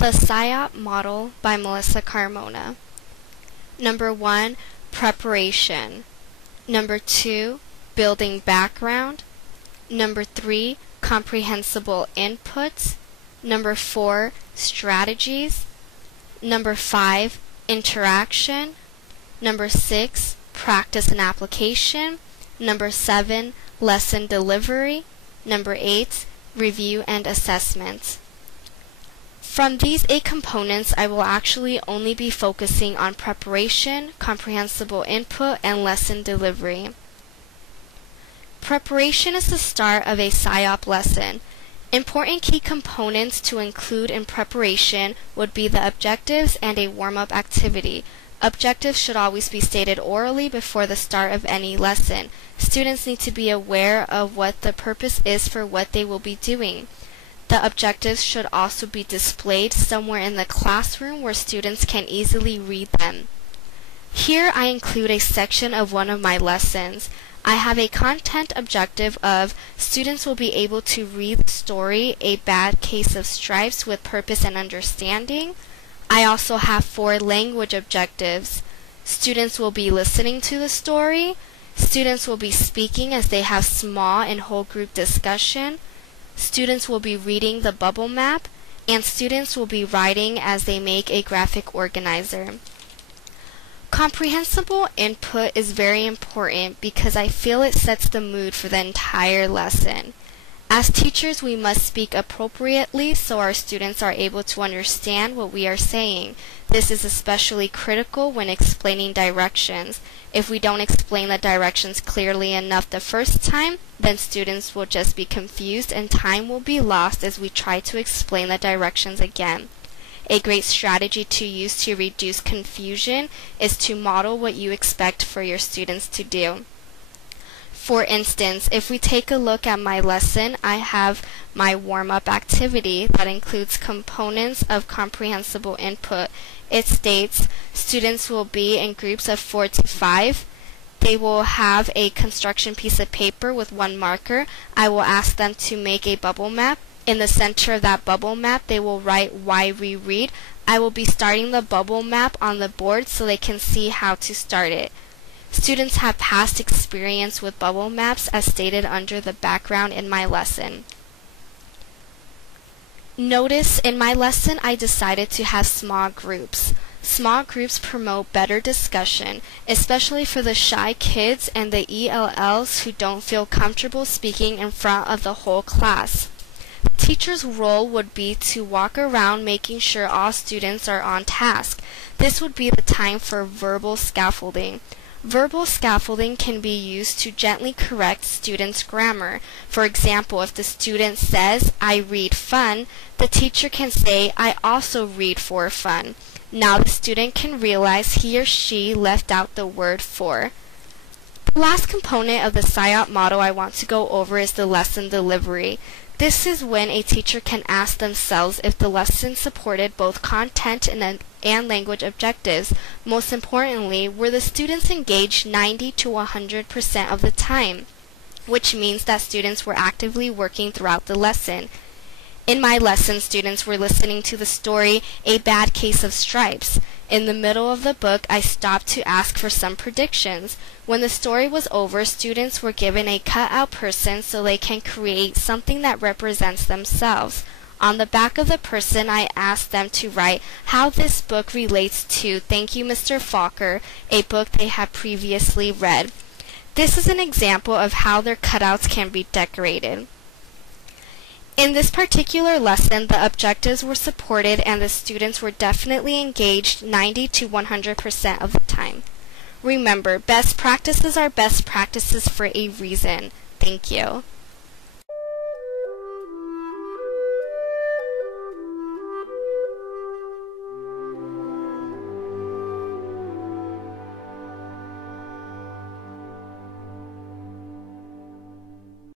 The SIOP Model by Melissa Carmona. Number 1, preparation. Number 2, building background. Number 3, comprehensible inputs. Number 4, strategies. Number 5, interaction. Number 6, practice and application. Number 7, lesson delivery. Number 8, review and assessment. From these 8 components, I will actually only be focusing on preparation, comprehensible input, and lesson delivery. Preparation is the start of a SIOP lesson. Important key components to include in preparation would be the objectives and a warm-up activity. Objectives should always be stated orally before the start of any lesson. Students need to be aware of what the purpose is for what they will be doing. The objectives should also be displayed somewhere in the classroom where students can easily read them. Here I include a section of one of my lessons. I have a content objective of students will be able to read the story A Bad Case of Stripes with Purpose and Understanding. I also have 4 language objectives. Students will be listening to the story. Students will be speaking as they have small and whole group discussion. Students will be reading the bubble map, and students will be writing as they make a graphic organizer. Comprehensible input is very important because I feel it sets the mood for the entire lesson. As teachers, we must speak appropriately so our students are able to understand what we are saying. This is especially critical when explaining directions. If we don't explain the directions clearly enough the first time, then students will just be confused and time will be lost as we try to explain the directions again. A great strategy to use to reduce confusion is to model what you expect for your students to do. For instance, if we take a look at my lesson, I have my warm-up activity that includes components of comprehensible input. It states students will be in groups of 4 to 5. They will have a construction piece of paper with 1 marker. I will ask them to make a bubble map. In the center of that bubble map, they will write why we read. I will be starting the bubble map on the board so they can see how to start it. Students have past experience with bubble maps as stated under the background in my lesson. Notice in my lesson I decided to have small groups. Small groups promote better discussion, especially for the shy kids and the ELLs who don't feel comfortable speaking in front of the whole class. The teacher's role would be to walk around making sure all students are on task. This would be the time for verbal scaffolding. Verbal scaffolding can be used to gently correct students' grammar. For example, if the student says, "I read fun," the teacher can say, "I also read for fun." Now the student can realize he or she left out the word for. The last component of the SIOP model I want to go over is the lesson delivery. This is when a teacher can ask themselves if the lesson supported both content and language objectives. Most importantly, were the students engaged 90 to 100% of the time, which means that students were actively working throughout the lesson. In my lesson, students were listening to the story A Bad Case of Stripes. In the middle of the book, I stopped to ask for some predictions. When the story was over, students were given a cut-out person so they can create something that represents themselves. On the back of the person, I asked them to write how this book relates to Thank You, Mr. Falker, a book they had previously read. This is an example of how their cutouts can be decorated. In this particular lesson, the objectives were supported and the students were definitely engaged 90 to 100% of the time. Remember, best practices are best practices for a reason. Thank you.